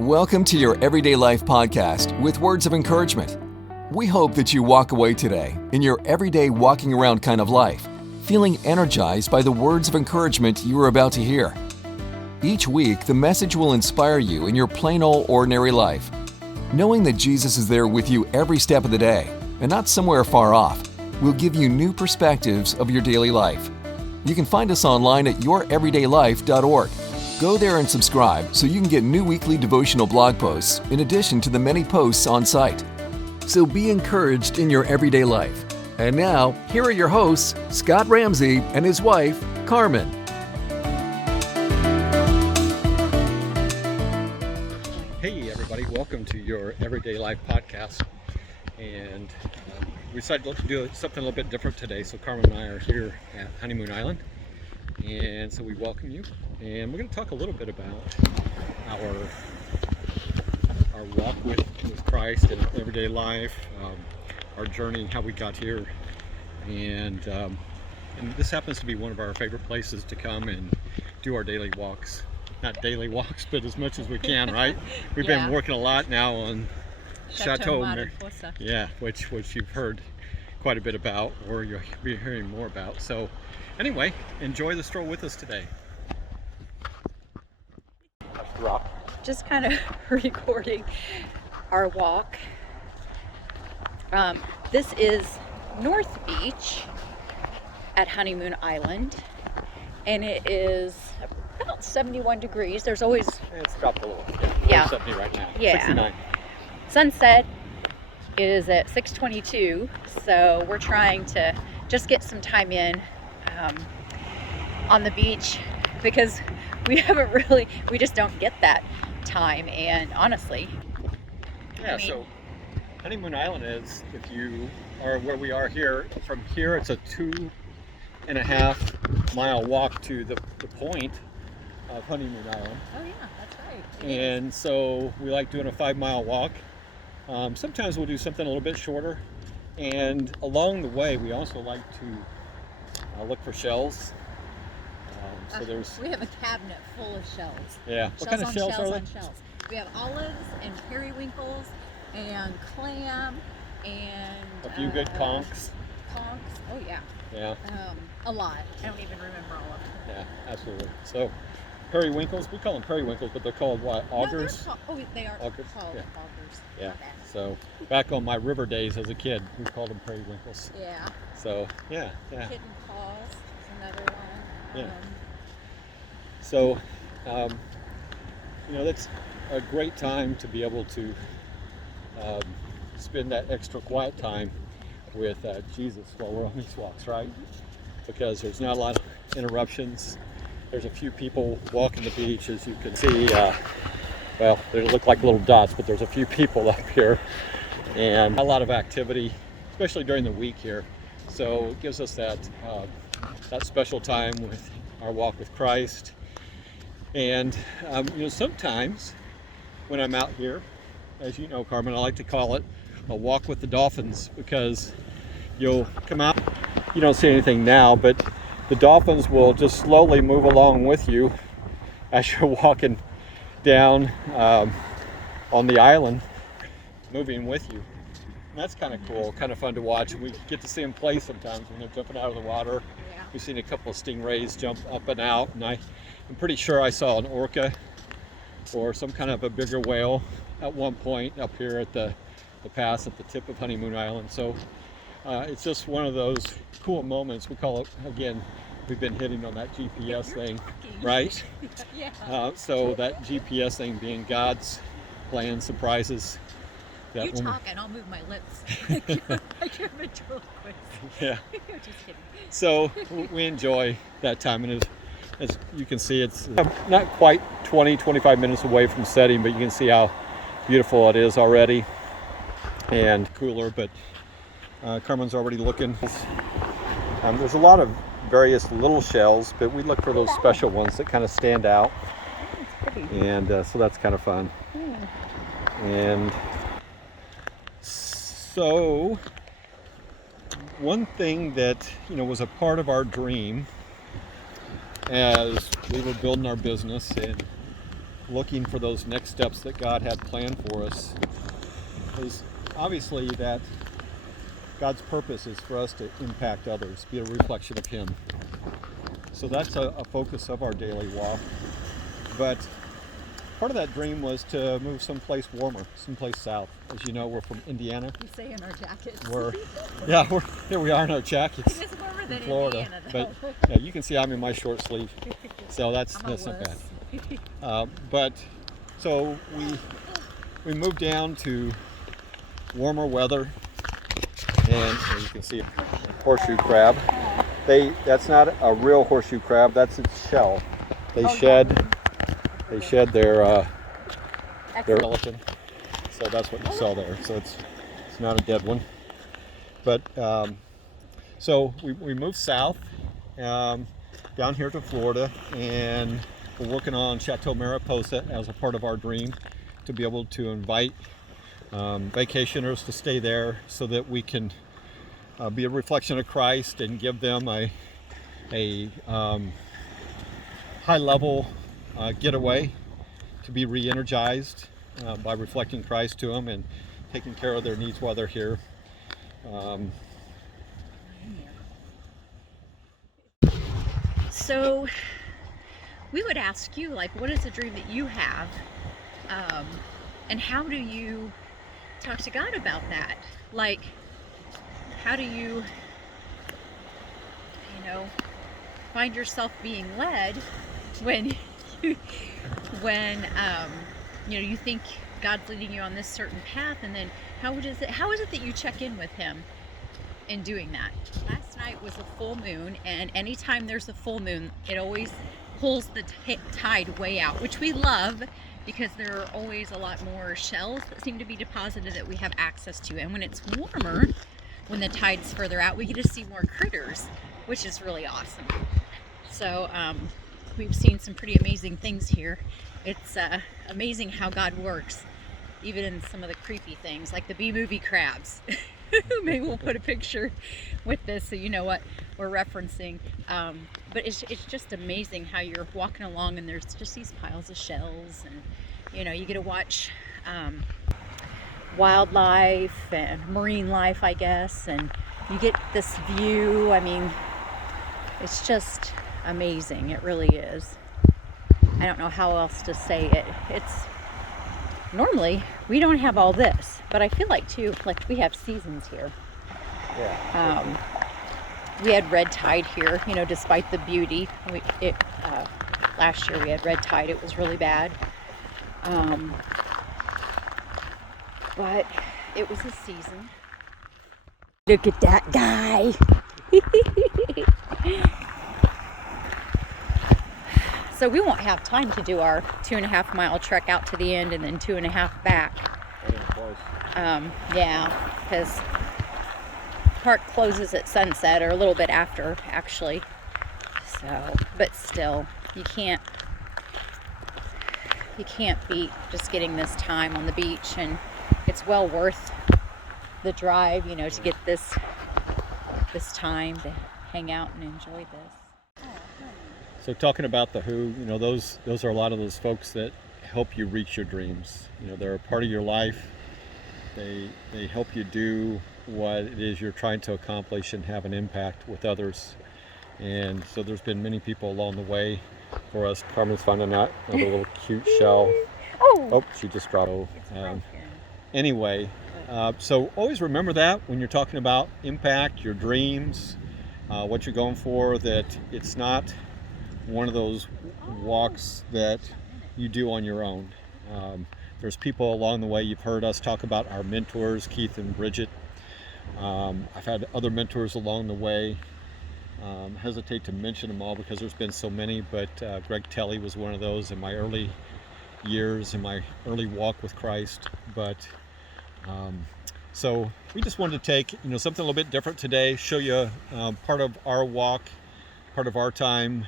Welcome to your Everyday Life podcast with words of encouragement. We hope that you walk away today in your everyday walking around kind of life, feeling energized by the words of encouragement you are about to hear. Each week, the message will inspire you in your plain old ordinary life. Knowing that Jesus is there with you every step of the day and not somewhere far off will give you new perspectives of your daily life. You can find us online at youreverydaylife.org. Go there and subscribe so you can get new weekly devotional blog posts in addition to the many posts on site. So be encouraged in your everyday life. And now, here are your hosts, Scott Ramsey and his wife, Carmen. Hey everybody, welcome to your Everyday Life podcast. And we decided to do something a little bit different today. So Carmen and I are here at Honeymoon Island. And so we welcome you. And we're going to talk a little bit about our walk with Christ in everyday life, our journey, how we got here. And this happens to be one of our favorite places to come and do our daily walks. Not daily walks, but as much as we can, right? We've been working a lot now on Chateau, yeah, which you've heard quite a bit about, or you'll be hearing more about. So anyway, enjoy the stroll with us today. Just kind of recording our walk. This is North Beach at Honeymoon Island, and it is about 71 degrees. There's always... It's dropped a little. Yeah. 70 right now. Yeah. 69. Sunset is at 6:22, so we're trying to just get some time in on the beach because we just don't get that time. And honestly, yeah, so Honeymoon Island is, if you are where we are here, from here it's a 2.5 mile walk to the point of Honeymoon Island. oh yeah, that's right. And so we like doing a 5-mile walk. Sometimes we'll do something a little bit shorter, and along the way we also like to look for shells. We have a cabinet full of shells. Yeah. What kind of shells are they? Shells. We have olives and periwinkles and clam and A few good conchs. Conchs. Oh yeah. Yeah. A lot. I don't even remember all of them. Yeah, absolutely. So periwinkles, we call them periwinkles, but they're called what? Augers? No, they are Augers. called Yeah. augers. Yeah. My bad. So back on my river days as a kid, we called them periwinkles. Yeah. So yeah. Kitten paws is another one. Yeah. So, that's a great time to be able to spend that extra quiet time with Jesus while we're on these walks, right? Because there's not a lot of interruptions. There's a few people walking the beach, as you can see. They look like little dots, but there's a few people up here, and a lot of activity, especially during the week here. So it gives us that special time with our walk with Christ. And sometimes when I'm out here, as you know, Carmen, I like to call it a walk with the dolphins, because you'll come out, you don't see anything now, but the dolphins will just slowly move along with you as you're walking down on the island, moving with you. And that's kind of cool, kind of fun to watch. We get to see them play sometimes when they're jumping out of the water. Yeah. We've seen a couple of stingrays jump up and out, and I'm pretty sure I saw an orca or some kind of a bigger whale at one point up here at the pass at the tip of Honeymoon Island. So it's just one of those cool moments. We call it, again, we've been hitting on that GPS thing, right? Yeah. So that GPS thing being God's plan, surprises. You talk and I'll move my lips. I can ventriloquist. Yeah. Just kidding. So we enjoy that time, and as you can see, it's not quite 20-25 minutes away from setting, but you can see how beautiful it is already, and cooler. But Carmen's already looking. There's a lot of various little shells, but we look for those special ones that kind of stand out, and so that's kind of fun. And so one thing that was a part of our dream as we were building our business and looking for those next steps that God had planned for us is obviously that God's purpose is for us to impact others, be a reflection of Him. So that's a focus of our daily walk. But part of that dream was to move someplace warmer, someplace south. As you know, we're from Indiana. We say in our jackets. Here we are in our jackets. It is warmer than Florida. Indiana, though. But yeah, you can see I'm in my short sleeve, so that's not bad. But so we moved down to warmer weather, and you can see a horseshoe crab. That's not a real horseshoe crab. That's its shell. They shed their skeleton. So that's what you saw there. So it's not a dead one. But so we moved south down here to Florida, and we're working on Chateau Mariposa as a part of our dream to be able to invite vacationers to stay there so that we can be a reflection of Christ and give them a high level getaway to be re-energized by reflecting Christ to them and taking care of their needs while they're here. So we would ask you, like, what is a dream that you have, and how do you talk to God about that? Like, how do you find yourself being led when you think God's leading you on this certain path, and then how is it that you check in with Him in doing that? Last night was a full moon, and anytime there's a full moon, it always pulls the tide way out, which we love because there are always a lot more shells that seem to be deposited that we have access to. And when it's warmer, when the tide's further out, we get to see more critters, which is really awesome. So we've seen some pretty amazing things here. It's amazing how God works, even in some of the creepy things, like the B-movie crabs. Maybe we'll put a picture with this so you know what we're referencing. But it's just amazing how you're walking along and there's just these piles of shells, and you get to watch wildlife and marine life, I guess, and you get this view. I mean, it's just amazing. It really is. I don't know how else to say it. Normally we don't have all this, but I feel like too, like we have seasons here. Yeah. We had red tide here, despite the beauty. Last year we had red tide. It was really bad. But it was a season. Look at that guy. So we won't have time to do our 2.5 mile trek out to the end and then 2.5 back. Yeah, because park closes at sunset, or a little bit after, actually. So, but still, you can't beat just getting this time on the beach, and it's well worth the drive, to get this time to hang out and enjoy this. So talking about the Who, those are a lot of those folks that help you reach your dreams. They're a part of your life. They help you do what it is you're trying to accomplish and have an impact with others. And so there's been many people along the way for us. Carmen's found another little cute shell. Oh, she just dropped it. Anyway, so always remember that when you're talking about impact, your dreams, what you're going for, that it's not one of those walks that you do on your own. There's people along the way. You've heard us talk about our mentors, Keith and Bridget. I've had other mentors along the way. Hesitate to mention them all because there's been so many, but Greg Telly was one of those in my early years, in my early walk with Christ. But so we just wanted to take something a little bit different today, show you part of our walk, part of our time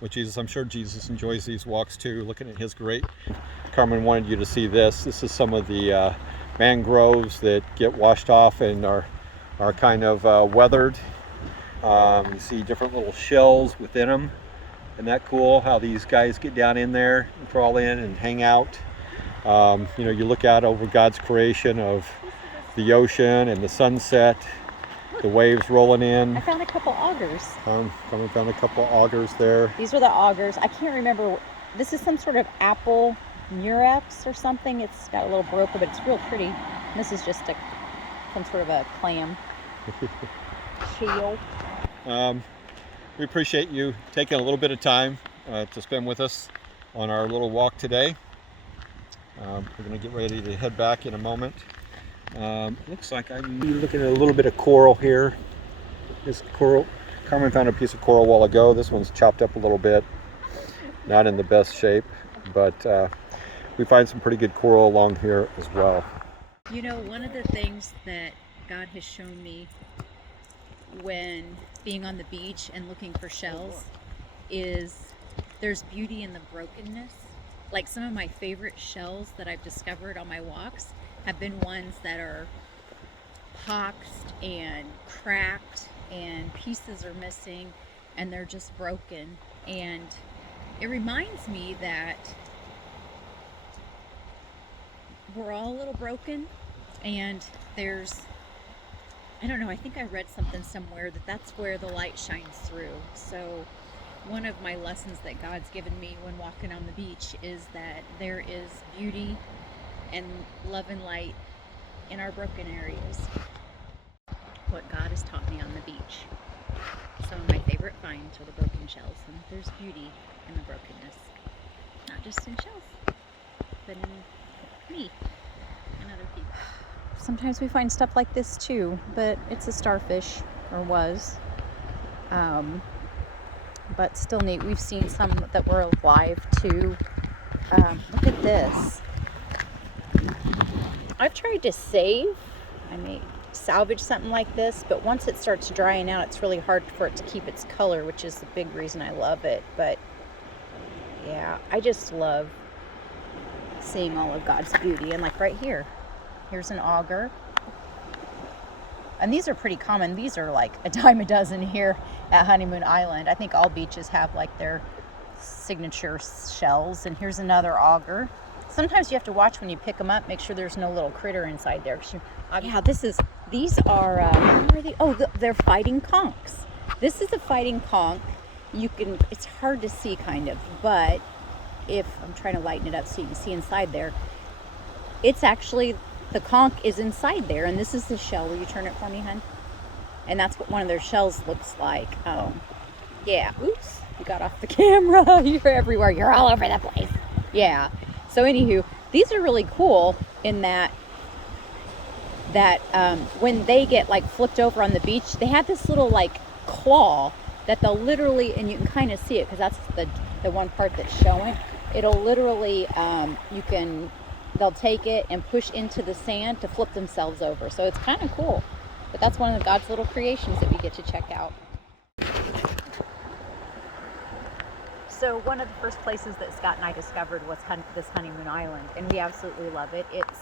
with Jesus. I'm sure Jesus enjoys these walks too, looking at his great. Carmen wanted you to see this. This is some of the mangroves that get washed off and are kind of weathered. You see different little shells within them Isn't that cool how these guys get down in there and crawl in and hang out? You know, you look out over God's creation of the ocean and the sunset, the waves rolling in. I found a couple augers. Carmen found a couple augers there. These are the augers. I can't remember. This is some sort of apple murex or something. It's got a little broker, but it's real pretty. This is just some sort of a clam shell. We appreciate you taking a little bit of time to spend with us on our little walk today. We're going to get ready to head back in a moment. Looks like I'm looking at a little bit of coral here. This coral, Carmen found a piece of coral a while ago. This one's chopped up a little bit, not in the best shape, but we find some pretty good coral along here as well. You know, one of the things that God has shown me when being on the beach and looking for shells is there's beauty in the brokenness. Like some of my favorite shells that I've discovered on my walks have been ones that are poxed and cracked and pieces are missing and they're just broken. And it reminds me that we're all a little broken, and there's, I don't know, I think I read something somewhere that that's where the light shines through. So one of my lessons that God's given me when walking on the beach is that there is beauty and love and light in our broken areas. What God has taught me on the beach. Some of my favorite finds are the broken shells, and there's beauty in the brokenness. Not just in shells, but in me and other people. Sometimes we find stuff like this too, but it's a starfish, or was. But still neat. We've seen some that were alive too. Look at this. I've tried to save. I may salvage something like this, but once it starts drying out, it's really hard for it to keep its color, which is the big reason I love it. But yeah, I just love seeing all of God's beauty. And like right here, here's an auger. And these are pretty common. These are like a dime a dozen here at Honeymoon Island. I think all beaches have like their signature shells. And here's another auger. Sometimes you have to watch when you pick them up, make sure there's no little critter inside there. Yeah, these are, what are they? Oh, they're fighting conchs. This is a fighting conch. It's hard to see kind of, but if I'm trying to lighten it up so you can see inside there, it's actually, the conch is inside there, and this is the shell. Will you turn it for me, hun? And that's what one of their shells looks like. Yeah, oops, you got off the camera. You're everywhere. You're all over the place. Yeah. So anywho, these are really cool in that when they get like flipped over on the beach, they have this little like claw that they'll literally, and you can kind of see it because that's the one part that's showing. It'll literally, they'll take it and push into the sand to flip themselves over. So it's kind of cool. But that's one of God's little creations that we get to check out. So one of the first places that Scott and I discovered was this Honeymoon Island, and we absolutely love it. It's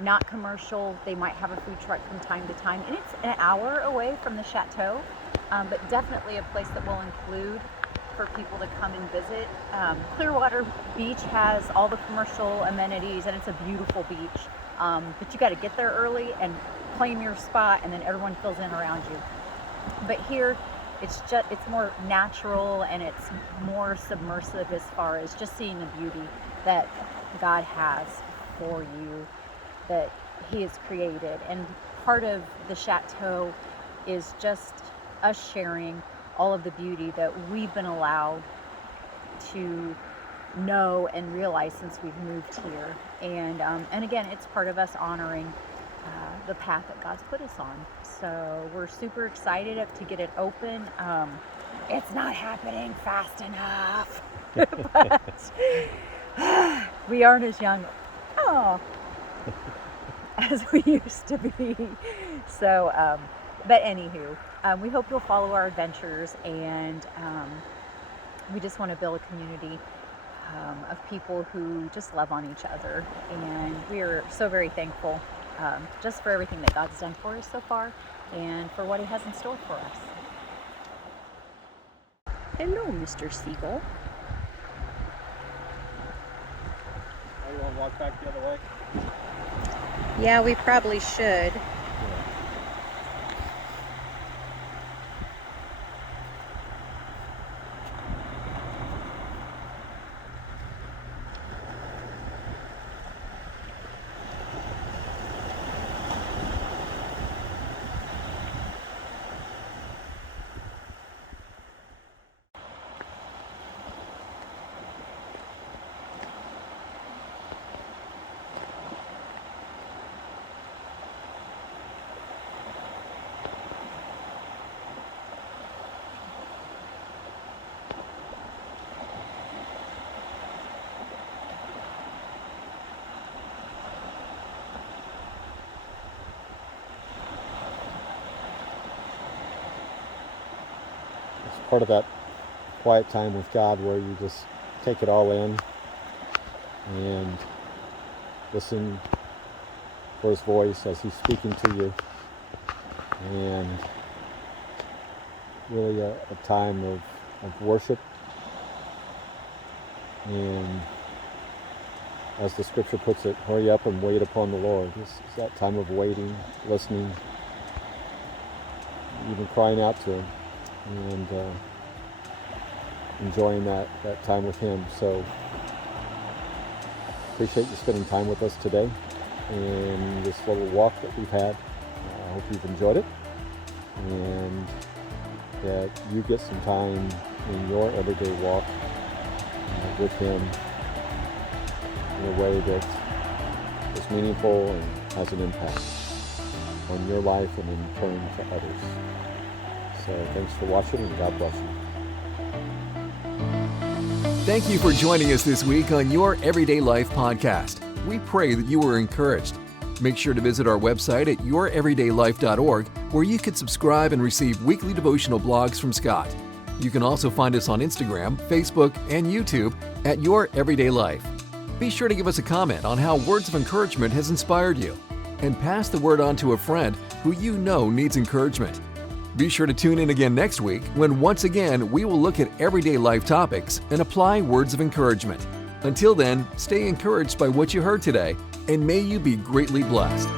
not commercial. They might have a food truck from time to time, and it's an hour away from the chateau, but definitely a place that we'll include for people to come and visit. Clearwater Beach has all the commercial amenities, and it's a beautiful beach, but you got to get there early and claim your spot, and then everyone fills in around you. But here, it's more natural, and it's more submersive as far as just seeing the beauty that God has for you, that He has created. And part of the chateau is just us sharing all of the beauty that we've been allowed to know and realize since we've moved here. And again, it's part of us honoring the path that God's put us on. So we're super excited to get it open. It's not happening fast enough, but we aren't as young as we used to be. So, but anywho, we hope you'll follow our adventures, and we just want to build a community of people who just love on each other. And we are so very thankful just for everything that God's done for us so far, and for what He has in store for us. Hello, Mr. Seagull. Oh, you want to walk back the other way? Yeah, we probably should. It's part of that quiet time with God where you just take it all in and listen for His voice as He's speaking to you, and really a time of worship, and as the scripture puts it, hurry up and wait upon the Lord. It's that time of waiting, listening, even crying out to Him, and enjoying that time with Him. So appreciate you spending time with us today in this little walk that we've had. I hope you've enjoyed it, and that you get some time in your everyday walk with Him in a way that is meaningful and has an impact on your life and in turn to others. So thanks for watching, and God bless you. Thank you for joining us this week on Your Everyday Life podcast. We pray that you were encouraged. Make sure to visit our website at youreverydaylife.org, where you can subscribe and receive weekly devotional blogs from Scott. You can also find us on Instagram, Facebook, and YouTube at Your Everyday Life. Be sure to give us a comment on how words of encouragement has inspired you, and pass the word on to a friend who you know needs encouragement. Be sure to tune in again next week when once again we will look at everyday life topics and apply words of encouragement. Until then, stay encouraged by what you heard today, and may you be greatly blessed.